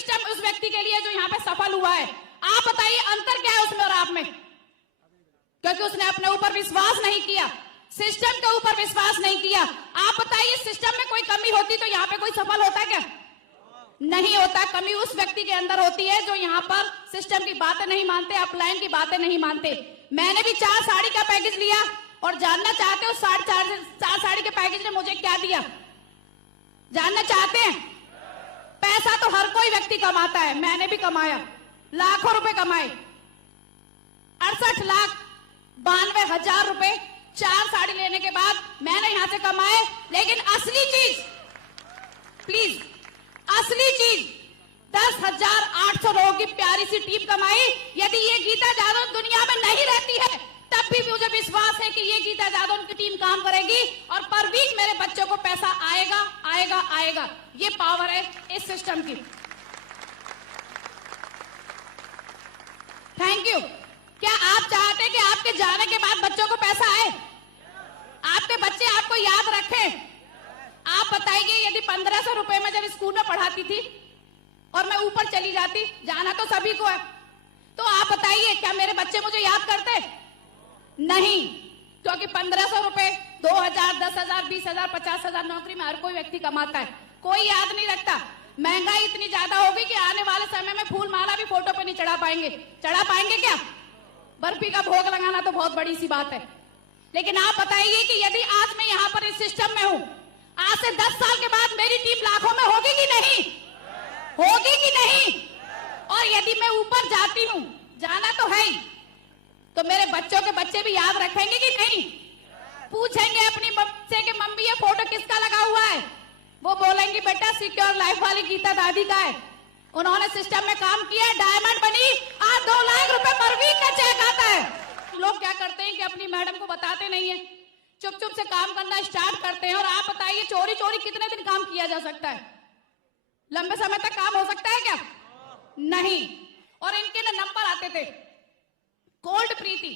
System उस व्यक्ति के लिए जो यहाँ पे सफल हुआ है। आप बताइए अंतर क्या है उसमें और आप में? क्योंकि उसने अपने ऊपर विश्वास नहीं किया, सिस्टम के ऊपर विश्वास नहीं किया। आप बताइए सिस्टम में कोई कमी होती तो यहाँ पे कोई सफल होता क्या? नहीं होता। कमी उस व्यक्ति के अंदर होती है जो यहाँ पर सिस्टम की बातें नहीं मानते, अपलाइन की बातें नहीं मानते। मैंने भी 4 साड़ी का पैकेज लिया और जानना चाहते हो 4 साड़ी के पैकेज ने मुझे क्या दिया? जानना चाहते हैं? पैसा तो हर कोई व्यक्ति कमाता है, मैंने भी कमाया, लाखों रुपए कमाए, 68,92,000 रुपए 4 साड़ी लेने के बाद मैंने यहां से कमाए। लेकिन असली चीज, प्लीज, असली चीज 10,800 लोगों की प्यारी सी टीम कमाई। यदि ये गीता जादव दुनिया में नहीं रहती है तब भी मुझे विश्वास है कि ये गीता जादव की टीम काम करेगी और पर वीक मेरे बच्चों को पैसा आएगा आएगा आएगा। ये पावर है इस सिस्टम की। Thank you. क्या आप चाहते हैं कि आपके जाने के बाद बच्चों को पैसा आए, आपके बच्चे आपको याद रखें? आप बताइए यदि 1500 रुपए में जब स्कूल में पढ़ाती थी और मैं ऊपर चली जाती, जाना तो सभी को है, तो आप बताइए क्या मेरे बच्चे मुझे याद करते? नहीं, क्योंकि 1500 रुपए 2000, 10,000, 20,000, 50,000 नौकरी में हर कोई व्यक्ति कमाता है, कोई याद नहीं रखता। महंगाई इतनी ज्यादा होगी कि आने वाले समय में फूल माला भी फोटो पे नहीं चढ़ा पाएंगे। चढ़ा पाएंगे क्या? बर्फी का भोग लगाना तो बहुत बड़ी सी बात है। लेकिन आप बताइए कि यदि आज मैं यहाँ पर इस सिस्टम में हूं, आज से 10 साल के बाद मेरी टीम लाखों में होगी कि नहीं? होगी कि नहीं? और यदि मैं ऊपर जाती हूं, जाना तो है ही, तो मेरे बच्चों के बच्चे भी याद रखेंगे कि नहीं? पूछेंगे अपनी बच्चे के मम्मी ये फोटो किसका लगा हुआ है? वो बोलेंगी बेटा सिक्योर लाइफ वाली गीता दादी का है, उन्होंने सिस्टम में काम किया, डायमंड बनी, आज 2 लाख रुपए पर वीक का चेक आता है। लोग क्या करते हैं कि अपनी मैडम को बताते नहीं है, चुप चुप से काम करना स्टार्ट करते हैं। और आप बताइए चोरी चोरी कितने दिन काम किया जा सकता है? लंबे समय तक काम हो सकता है क्या? नहीं। और इनके ना नंबर आते थे, cold Preeti,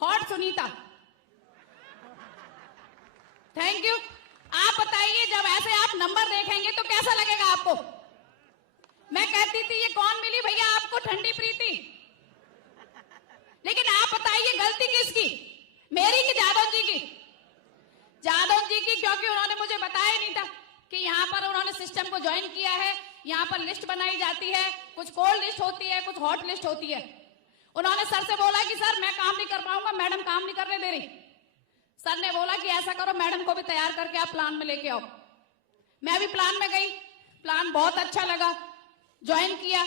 hot Sunita. Thank you. आप बताइए जब ऐसे आप नंबर देखेंगे तो कैसा लगेगा आपको? मैं कहती थी ये कौन मिली भैया आपको? ठंडी प्रीति। लेकिन आप बताइए गलती किसकी, मेरी कि जादव जी की? जादव जी की, क्योंकि उन्होंने मुझे बताया नहीं था कि यहाँ पर उन्होंने सिस्टम को ज्वाइन किया है। यहाँ पर लिस्ट बनाई जाती है, कुछ कोल्ड लिस्ट होती है, कुछ हॉट लिस्ट होती है। उन्होंने सर से बोला कि सर मैं काम नहीं कर पाऊंगा, मैडम काम नहीं करने दे रही। सर ने बोला कि ऐसा करो मैडम को भी तैयार करके आप प्लान में लेके आओ। मैं भी प्लान में गई, प्लान बहुत अच्छा लगा, ज्वाइन किया।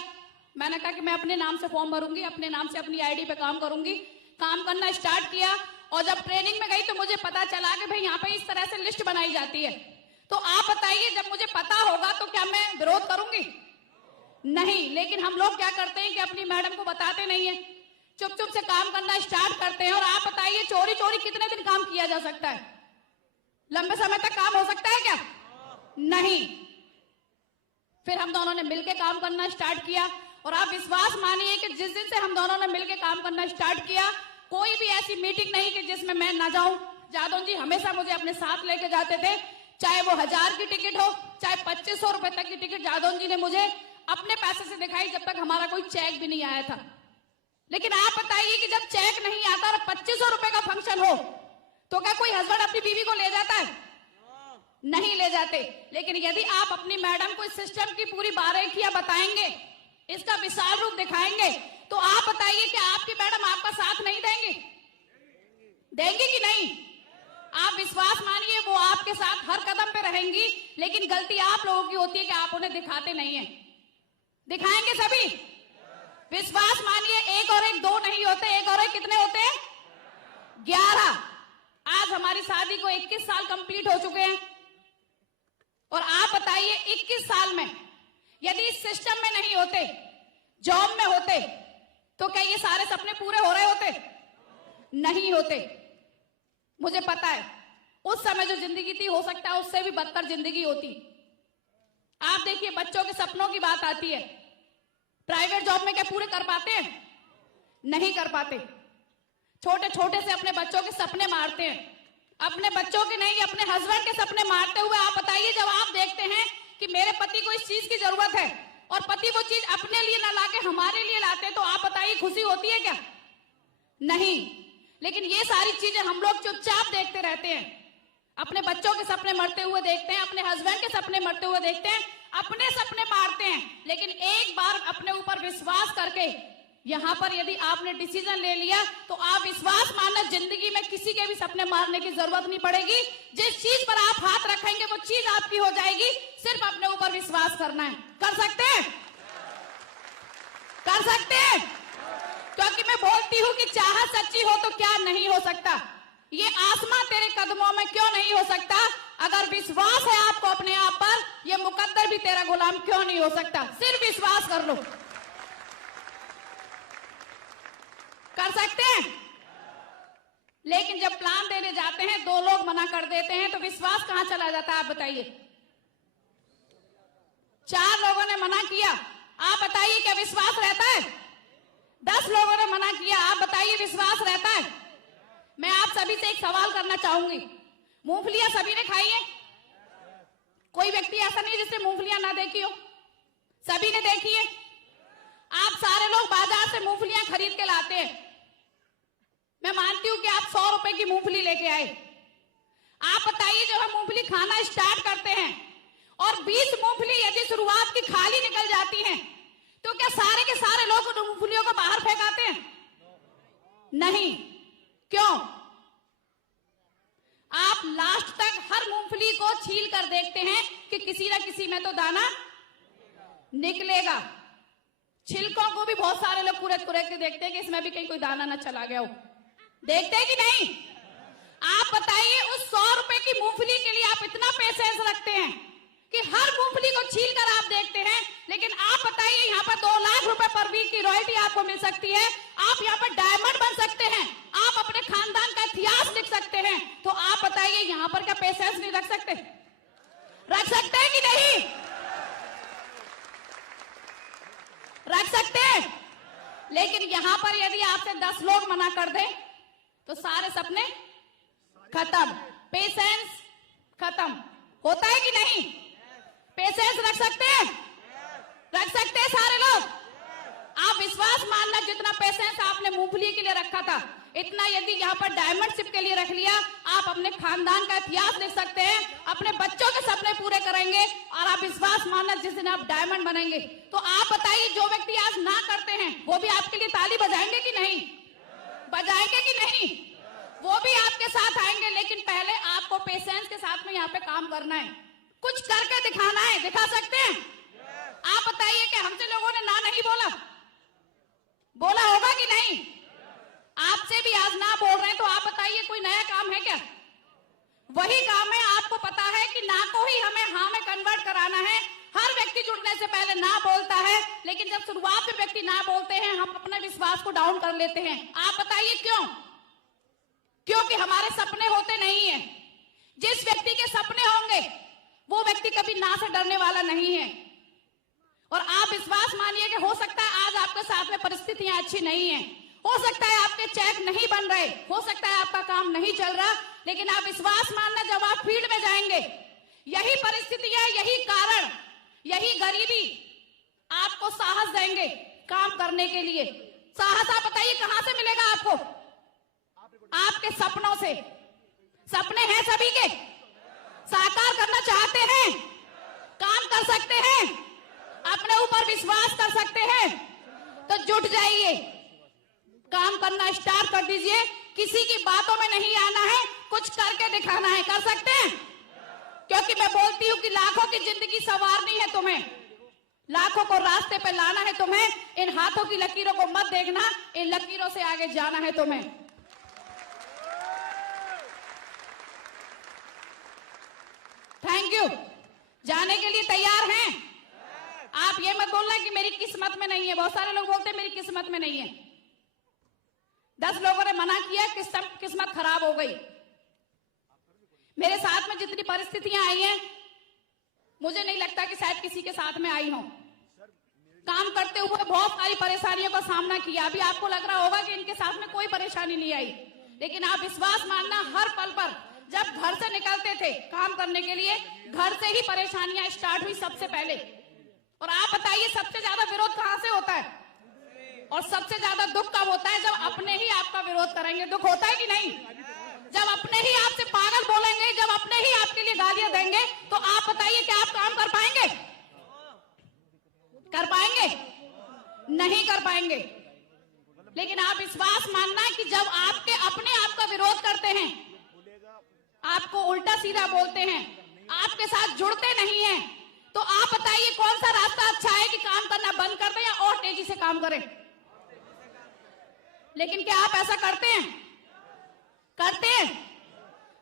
मैंने कहा कि मैं अपने नाम से फॉर्म भरूंगी, अपने नाम से अपनी आईडी पे काम करूंगी। काम करना स्टार्ट किया और जब ट्रेनिंग में गई तो मुझे पता चला कि भाई यहाँ पे इस तरह से लिस्ट बनाई जाती है। तो आप बताइए जब मुझे पता होगा तो क्या मैं विरोध करूंगी? नहीं। लेकिन हम लोग क्या करते हैं कि अपनी मैडम को बताते नहीं है, चुप चुप से काम करना स्टार्ट करते हैं। और आप बताइए चोरी चोरी कितने दिन काम किया जा सकता है? लंबे समय तक काम हो सकता है क्या? नहीं। फिर हम दोनों ने मिलकर काम करना स्टार्ट किया और आप विश्वास मानिए कि जिस दिन से हम दोनों ने मिलकर काम करना स्टार्ट किया, कोई भी ऐसी मीटिंग नहीं कि जिसमें मैं ना जाऊं। जादव जी हमेशा मुझे अपने साथ लेके जाते थे, चाहे वो 1000 की टिकट हो, चाहे 2500 रुपए तक की टिकट जादव जी ने मुझे अपने पैसे से दिखाई, जब तक हमारा कोई चेक भी नहीं आया था। लेकिन आप बताइए कि जब चेक नहीं आता और 2500 रुपए का फंक्शन हो तो क्या कोई हस्बैंड अपनी बीवी को ले जाता है? नहीं ले जाते। लेकिन यदि आप अपनी मैडम को इस सिस्टम की पूरी बारीकियां बताएंगे, इसका विशाल रूप दिखाएंगे, तो आप बताइए कि आपकी मैडम आपका साथ नहीं देंगी? देंगी कि नहीं? आप विश्वास मानिए वो आपके साथ हर कदम पे रहेंगी। लेकिन गलती आप लोगों की होती है कि आप उन्हें दिखाते नहीं है। दिखाएंगे सभी, विश्वास मानिए। 1 और 1 2 नहीं होते, 1 और 1 कितने होते हैं? 11। आज हमारी शादी को 21 साल कंप्लीट हो चुके हैं। और आप बताइए 21 साल में यदि इस सिस्टम में नहीं होते, जॉब में होते, तो क्या ये सारे सपने पूरे हो रहे होते? नहीं होते। मुझे पता है उस समय जो जिंदगी थी हो सकता है उससे भी बदतर जिंदगी होती। आप देखिए बच्चों के सपनों की बात आती है, प्राइवेट जॉब में क्या पूरे कर पाते हैं? नहीं कर पाते। छोटे छोटे से अपने बच्चों के सपने मारते हैं, अपने बच्चों के नहीं अपने हस्बैंड के सपने मारते हुए। आप बताइए जब आप देखते हैं कि मेरे पति को इस चीज की जरूरत है, और पति वो चीज अपने लिए ना लाके हमारे लिए लाते तो आप बताइए खुशी होती है क्या? नहीं। लेकिन ये सारी चीजें हम लोग चुपचाप देखते रहते हैं। अपने बच्चों के सपने मरते हुए देखते हैं, अपने हस्बैंड के सपने मरते हुए देखते हैं, अपने सपने मारते हैं। लेकिन एक बार अपने ऊपर विश्वास करके यहां पर यदि आपने डिसीजन ले लिया तो आप विश्वास मानना, जिंदगी में किसी के भी सपने मारने की जरूरत नहीं पड़ेगी। जिस चीज पर आप हाथ रखेंगे वो चीज आपकी हो जाएगी। सिर्फ अपने ऊपर विश्वास करना है। कर सकते हैं? कर सकते हैं? क्योंकि मैं बोलती हूं कि चाहत सच्ची हो तो क्या नहीं हो सकता। ये आसमां तेरे कदमों में क्यों नहीं हो सकता? अगर विश्वास है आपको अपने आप पर, ये मुकद्दर भी तेरा गुलाम क्यों नहीं हो सकता? सिर्फ विश्वास कर लो। कर सकते हैं? लेकिन जब प्लान देने जाते हैं, दो लोग मना कर देते हैं, तो विश्वास कहां चला जाता है? आप बताइए। 4 लोगों ने मना किया, आप बताइए क्या विश्वास रहता है? 10 लोगों ने मना किया, आप बताइए विश्वास रहता है? मैं आप सभी से एक सवाल करना चाहूंगी। मूंगफलियां सभी ने खाई है? कोई व्यक्ति ऐसा नहीं जिसने मूंगफलियां ना देखी हो। सभी ने देखी है। आप सारे लोग बाजार से मूंगफलियां खरीद के लाते हैं। मैं मानती हूं कि आप 100 रुपए की मूंगफली लेके आए। आप बताइए जब हम मूंगफली खाना स्टार्ट करते हैं और 20 मूंगफली यदि शुरुआत की खाली निकल जाती हैं, तो क्या सारे के सारे लोग उन मूंगफलियों को बाहर फेंकाते हैं? नहीं। क्यों? आप लास्ट तक हर मूंगफली को छील कर देखते हैं कि किसी ना किसी में तो दाना निकलेगा। छिलकों को भी बहुत सारे लोग कुरेद के देखते हैं कि इसमें भी कहीं कोई दाना ना चला गया हो। देखते हैं कि नहीं? आप बताइए उस 100 रुपए की मूंगफली के लिए आप इतना पेशेंस रखते हैं कि हर मूंगफली को छील कर आप देखते हैं। लेकिन आप बताइए यहाँ पर 2 लाख रुपए पर वीक की रॉयल्टी आपको मिल सकती है। आप यहाँ पर डायमंड बन सकते हैं, आप अपने खानदान का इतिहास लिख सकते हैं। तो आप बताइए यहाँ पर क्या पेशेंस नहीं रख सकते? रख सकते हैं कि नहीं? रख सकते हैं। लेकिन यहां पर यदि आपसे 10 लोग मना कर दें तो सारे सपने खत्म, पेशेंस खत्म। होता है कि नहीं? पेशेंस रख सकते हैं? रख सकते हैं सारे लोग? आप विश्वास मानना, जितना पेशेंस आपने मूंगफली के लिए रखा था, इतना यदि यहाँ पर डायमंड शिप के लिए रख लिया, आप अपने खानदान का इतिहास लिख सकते हैं, अपने बच्चों के सपने पूरे करेंगे। और आप विश्वास मानना, जिस दिन आप डायमंड बनेंगे तो आप बताइए जो व्यक्ति आज ना करते हैं वो भी आपके लिए ताली बजाएंगे कि नहीं? बजाएंगे कि नहीं? वो भी आपके साथ आएंगे। लेकिन पहले आपको पेशेंस के साथ में यहाँ पे काम करना है, कुछ करके दिखाना है। दिखा सकते हैं? आप बताइए कि हमसे लोगों ने ना नहीं बोला, बोला होगा कि नहीं? आपसे भी आज ना बोल रहे हैं तो आप बताइए कोई नया काम है क्या? वही काम है। आपको पता है कि ना को ही हमें हाँ में कन्वर्ट कराना है। हर व्यक्ति जुड़ने से पहले ना बोलता है, लेकिन जब शुरुआत में व्यक्ति ना बोलते हैं हम अपने विश्वास को डाउन कर लेते हैं। आप बताइए क्यों? क्योंकि हमारे सपने होते नहीं है। जिस व्यक्ति के सपने होंगे वो व्यक्ति कभी ना से डरने वाला नहीं है। और आप विश्वास मानिए कि हो सकता है आज आपके साथ में परिस्थितियां अच्छी नहीं है, हो सकता है आपके चेक नहीं बन रहे, हो सकता है आपका काम नहीं चल रहा, लेकिन आप विश्वास मानना, जब आप फील्ड में जाएंगे यही परिस्थितियां, यही कारण, यही गरीबी आपको साहस देंगे काम करने के लिए। साहस आप बताइए कहां से मिलेगा आपको? आपके सपनों से। सपने हैं सभी के, साकार करना चाहते हैं, काम कर सकते हैं, अपने ऊपर विश्वास कर सकते हैं, तो जुट जाइए, काम करना स्टार्ट कर दीजिए। किसी की बातों में नहीं आना है, कुछ करके दिखाना है। कर सकते हैं? क्योंकि मैं बोलती हूं कि लाखों की जिंदगी संवारनी है तुम्हें, लाखों को रास्ते पे लाना है तुम्हें। इन हाथों की लकीरों को मत देखना, इन लकीरों से आगे जाना है तुम्हें। Thank you. जाने के लिए तैयार हैं? आप ये मत बोलना कि मेरी किस्मत में नहीं है। बहुत सारे लोग बोलते हैं मेरी किस्मत में नहीं है। 10 लोगों ने मना किया, किस्मत खराब हो गई। मेरे साथ में जितनी परिस्थितियां आई हैं, मुझे नहीं लगता कि शायद किसी के साथ में आई हो। काम करते हुए बहुत सारी परेशानियों का सामना किया। अभी आपको लग रहा होगा कि इनके साथ में कोई परेशानी नहीं आई, लेकिन आप विश्वास मानना, हर पल पर जब घर से निकलते थे काम करने के लिए, घर से ही परेशानियां स्टार्ट हुई सबसे पहले। और आप बताइए सबसे ज्यादा विरोध कहां से होता है और सबसे ज्यादा दुख कब होता है? जब अपने ही आपका विरोध करेंगे। दुख होता है कि नहीं? जब अपने ही आपसे पागल बोलेंगे, जब अपने ही आपके लिए गालियां देंगे, तो आप बताइए क्या आप काम कर पाएंगे? कर पाएंगे? नहीं कर पाएंगे। लेकिन आप विश्वास मानना कि जब आपके अपने आप का विरोध करते हैं, आपको उल्टा सीधा बोलते हैं, आपके साथ जुड़ते नहीं हैं, तो आप बताइए कौन सा रास्ता अच्छा है कि काम करना बंद कर दें या और तेजी से काम करें? लेकिन क्या आप ऐसा करते हैं? करते हैं?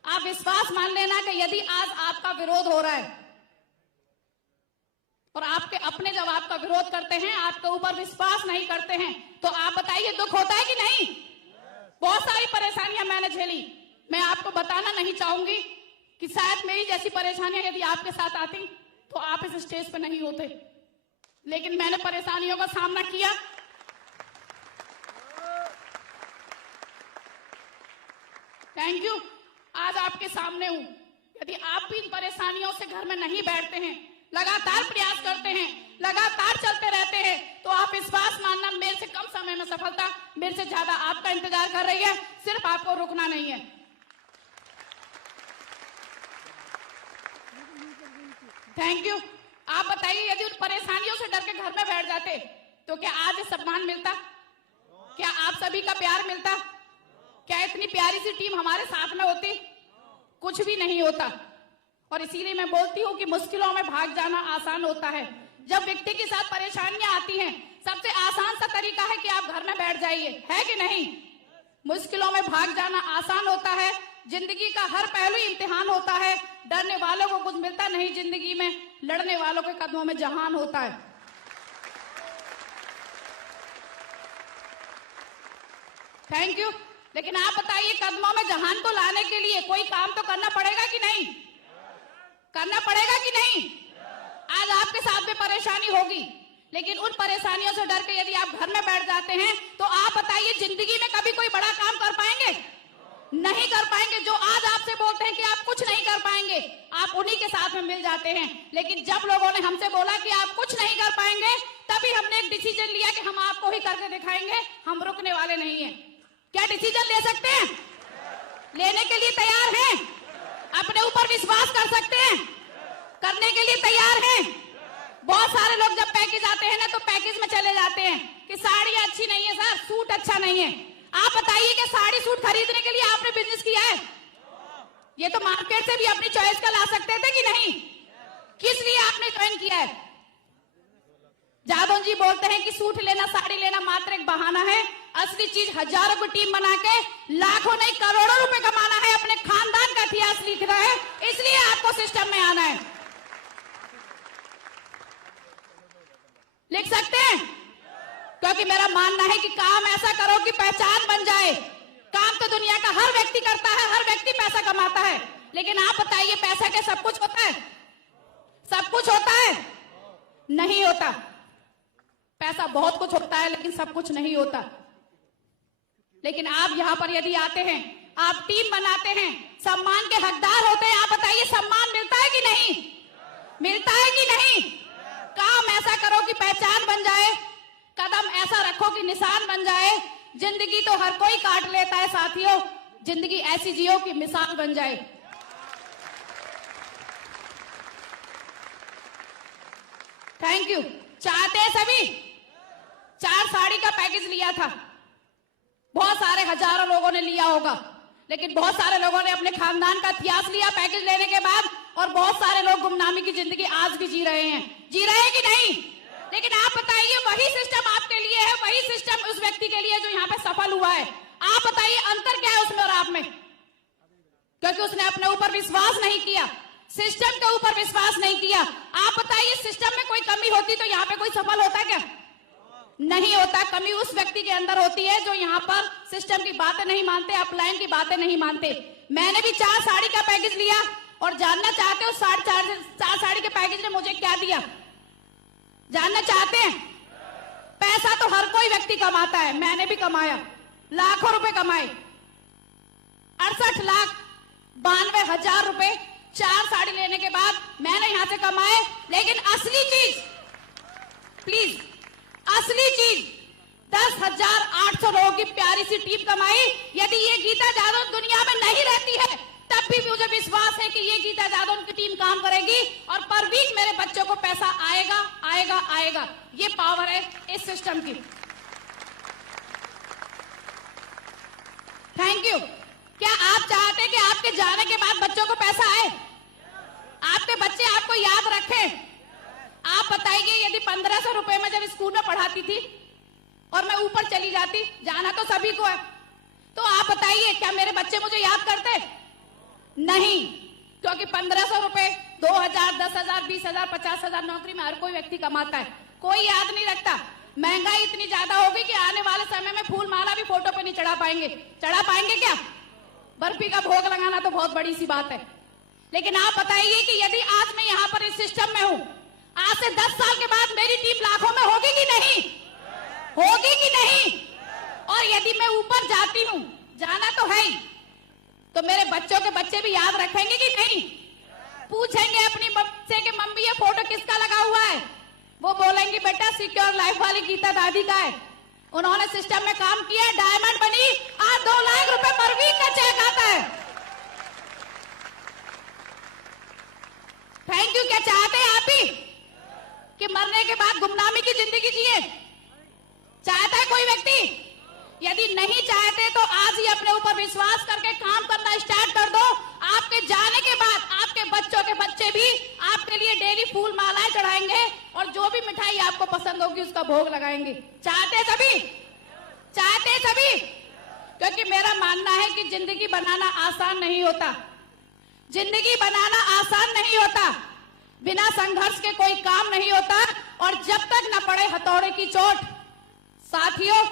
आप विश्वास मान लेना कि यदि आज आपका विरोध हो रहा है और आपके अपने जब आपका विरोध करते हैं, आपके ऊपर विश्वास नहीं करते हैं, तो आप बताइए दुख होता है कि नहीं? बहुत सारी परेशानियां मैंने झेली। मैं आपको बताना नहीं चाहूंगी कि शायद मेरी जैसी परेशानियां यदि आपके साथ आती तो आप इस स्टेज पे नहीं होते, लेकिन मैंने परेशानियों का सामना किया। Thank you. आज आपके सामने हूं। यदि आप भी इन परेशानियों से घर में नहीं बैठते हैं, लगातार प्रयास करते हैं, लगातार चलते रहते हैं, तो आप विश्वास मानना मेरे से कम समय में सफलता मेरे से ज्यादा आपका इंतजार कर रही है। सिर्फ आपको रुकना नहीं है। Thank you. आप बताइए यदि उन परेशानियों से डर के घर में बैठ जाते तो क्या आज सम्मान मिलता? क्या आप सभी का प्यार मिलता? क्या इतनी प्यारी सी टीम हमारे साथ में होती? कुछ भी नहीं होता। और इसीलिए मैं बोलती हूँ कि मुश्किलों में भाग जाना आसान होता है। जब व्यक्ति के साथ परेशानियां आती हैं, सबसे आसान सा तरीका है कि आप घर में बैठ जाइए, है कि नहीं? मुश्किलों में भाग जाना आसान होता है। जिंदगी का हर पहलू इम्तिहान होता है। डरने वालों को कुछ मिलता नहीं जिंदगी में, लड़ने वालों के कदमों में जहान होता है। Thank you. लेकिन आप बताइए कदमों में जहान को लाने के लिए कोई काम तो करना पड़ेगा कि नहीं? करना पड़ेगा कि नहीं? आज आपके साथ भी परेशानी होगी, लेकिन उन परेशानियों से डर के यदि आप घर में बैठ जाते हैं तो आप बताइए जिंदगी में कभी कोई बड़ा काम कर पाएंगे? नहीं कर पाएंगे। जो आज आपसे बोलते हैं कि आप कुछ नहीं कर पाएंगे, आप उन्हीं के साथ में मिल जाते हैं। लेकिन जब लोगों ने हमसे बोला कि आप कुछ नहीं कर पाएंगे, तभी हमने एक डिसीजन लिया कि हम आपको ही करके दिखाएंगे, हम रुकने वाले नहीं हैं। क्या डिसीजन ले सकते हैं? लेने के लिए तैयार हैं? अपने ऊपर विश्वास कर सकते हैं? करने के लिए तैयार हैं? बहुत सारे लोग जब पैकेज आते हैं ना, तो पैकेज में चले जाते हैं कि साड़ी अच्छी नहीं है सर, सूट अच्छा नहीं है। आप बताइए कि साड़ी सूट खरीदने के लिए आपने बिजनेस किया है? ये तो मार्केट से भी अपनी चॉइस का ला सकते थे कि नहीं? किस लिए आपने ज्वाइन किया है? जादव जी बोलते हैं कि सूट लेना, साड़ी लेना मात्र एक बहाना है। असली चीज हजारों की टीम बना के लाखों नहीं करोड़ों रुपए कमाना है, अपने खानदान का इतिहास लिखना है। इसलिए आपको सिस्टम में आना है। लिख सकते हैं? क्योंकि मेरा मानना है कि काम ऐसा करो कि पहचान बन जाए। काम तो दुनिया का हर व्यक्ति करता है, हर व्यक्ति पैसा कमाता है, लेकिन आप बताइए पैसा क्या सब कुछ होता है? सब कुछ होता है? नहीं होता। पैसा बहुत कुछ होता है, लेकिन सब कुछ नहीं होता। लेकिन आप यहां पर यदि आते हैं, आप टीम बनाते हैं, सम्मान के हकदार होते हैं। आप बताइए सम्मान मिलता है कि नहीं? मिलता है कि नहीं? काम ऐसा करो कि पहचान बन जाए, कदम ऐसा रखो कि निशान बन जाए। जिंदगी तो हर कोई काट लेता है साथियों, जिंदगी ऐसी जियो कि मिसाल बन जाए। Thank you. चाहते हैं सभी? 4 साड़ी का पैकेज लिया था, बहुत सारे हजारों लोगों ने लिया होगा, लेकिन बहुत सारे लोगों ने अपने खानदान का इतिहास लिया पैकेज लेने के बाद, और बहुत सारे लोग गुमनामी की जिंदगी आज भी जी रहे हैं। जी रहे हैं कि नहीं? लेकिन आप बताइए वही सिस्टम आपके लिए है, वही सिस्टम उस व्यक्ति के लिए जो यहाँ पे सफल हुआ है। आप बताइए अंतर क्या है उसमें और आप में? क्योंकि उसने अपने ऊपर विश्वास नहीं किया, सिस्टम के ऊपर विश्वास नहीं किया। आप बताइए सिस्टम में कोई कमी होती तो यहाँ पे कोई सफल होता क्या? नहीं होता। कमी उस व्यक्ति के अंदर होती है जो यहाँ पर सिस्टम की बातें नहीं मानते, अपलाइन की बातें नहीं मानते। मैंने भी 4 साड़ी का पैकेज लिया, और जानना चाहते हो 4 साड़ी के पैकेज ने मुझे क्या दिया? जानना चाहते हैं? पैसा तो हर कोई व्यक्ति कमाता है, मैंने भी कमाया, लाखों रुपए कमाए। 68,92,000 रुपए 4 साड़ी लेने के बाद मैंने यहां से कमाए। लेकिन असली चीज प्लीज असली चीज 10,800 लोगों की प्यारी सी टीम कमाई। यदि ये गीता जादव दुनिया में नहीं रहती है तब भी मुझे विश्वास है कि ये गीता जादव की टीम काम करेगी और पर वीक मेरे बच्चों को पैसा आएगा आएगा आएगा। ये पावर है इस सिस्टम की। Thank you. क्या आप चाहते हैं कि आपके जाने के बाद बच्चों को पैसा आए, आपके बच्चे आपको याद रखें? आप बताइए, यदि 1500 रुपए में जब स्कूल में पढ़ाती थी और मैं ऊपर चली जाती, जाना तो सभी को है, तो आप बताइए क्या मेरे बच्चे मुझे याद करते? नहीं, क्योंकि 1500 रुपए 2000, 10,000, 20,000, 50,000 नौकरी में हर कोई व्यक्ति कमाता है, कोई याद नहीं रखता। महंगाई इतनी ज्यादा होगी कि आने वाले समय में फूल माला भी फोटो पे नहीं चढ़ा पाएंगे। चढ़ा पाएंगे क्या? बर्फी का भोग लगाना तो बहुत बड़ी सी बात है। लेकिन आप बताइए कि यदि आज मैं यहाँ पर इस सिस्टम में हूं, आज से 10 साल के बाद मेरी टीम लाखों में होगी कि नहीं? होगी कि नहीं? और यदि मैं ऊपर जाती हूं, जाना तो है ही, तो मेरे बच्चों के बच्चे भी याद रखेंगे कि नहीं? पूछेंगे अपनी बच्चे के मम्मी ये फोटो किसका लगा हुआ है? वो बोलेंगी बेटा सिक्योर लाइफ वाली गीता दादी का है, उन्होंने सिस्टम में काम किया, डायमंड बनी, आज 2 लाख रुपए पर वीक का चेक आता है। Thank you. क्या चाहते हैं आप भी कि मरने के बाद गुमनामी की जिंदगी जिए? चाहता है कोई व्यक्ति? यदि नहीं चाहते तो आज ही अपने ऊपर विश्वास करके काम करना स्टार्ट कर दो। आपके जाने के बाद आपके बच्चों के बच्चे भी आपके लिए डेली फूल मालाएं चढ़ाएंगे और जो भी मिठाई आपको पसंद होगी उसका भोग लगाएंगे। चाहते सभी? चाहते सभी? क्योंकि मेरा मानना है कि जिंदगी बनाना आसान नहीं होता, जिंदगी बनाना आसान नहीं होता, बिना संघर्ष के कोई काम नहीं होता। और जब तक न पड़े हथौड़े की चोट, साथियों,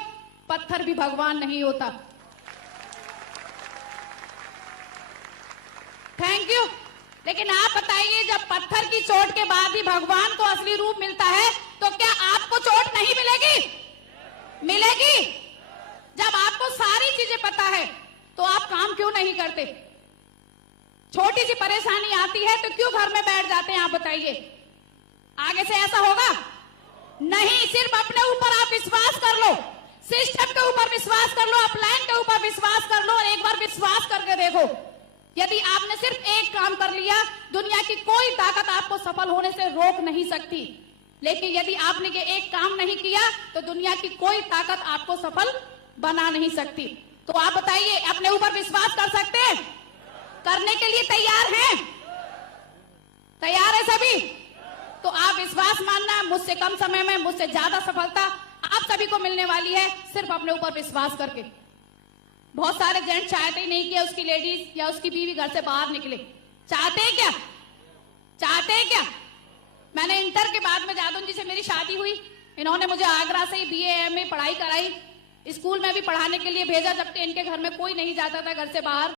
पत्थर भी भगवान नहीं होता। Thank you. लेकिन आप बताइए, जब पत्थर की चोट के बाद ही भगवान को असली रूप मिलता है, तो क्या आपको चोट नहीं मिलेगी? मिलेगी। जब आपको सारी चीजें पता है तो आप काम क्यों नहीं करते? छोटी सी परेशानी आती है तो क्यों घर में बैठ जाते हैं? आप बताइए, आगे से ऐसा होगा नहीं। सिर्फ अपने ऊपर आप विश्वास कर लो, सिस्टम के ऊपर विश्वास कर लो, अपलाइन के ऊपर विश्वास कर लो और एक बार विश्वास करके देखो। यदि आपने सिर्फ एक काम कर लिया, दुनिया की कोई ताकत आपको सफल होने से रोक नहीं सकती। लेकिन यदि आपने ये एक काम नहीं किया तो दुनिया की कोई ताकत आपको सफल बना नहीं सकती। तो आप बताइए, अपने ऊपर विश्वास कर सकते हैं? करने के लिए तैयार हैं? तैयार है सभी? तो आप विश्वास मानना, मुझसे कम समय में मुझसे ज्यादा सफलता आप सभी को मिलने वाली है, सिर्फ अपने ऊपर विश्वास करके। बहुत सारे जेंट्स चाहते ही नहीं कि उसकी लेडीज या उसकी बीवी घर से बाहर निकले। चाहते हैं क्या? चाहते हैं क्या? मैंने इंटर के बाद में जादव जी से मेरी शादी हुई, इन्होंने मुझे आगरा से ही BA MA पढ़ाई कराई, स्कूल में भी पढ़ाने के लिए भेजा, जबकि इनके घर में कोई नहीं जाता था घर से बाहर।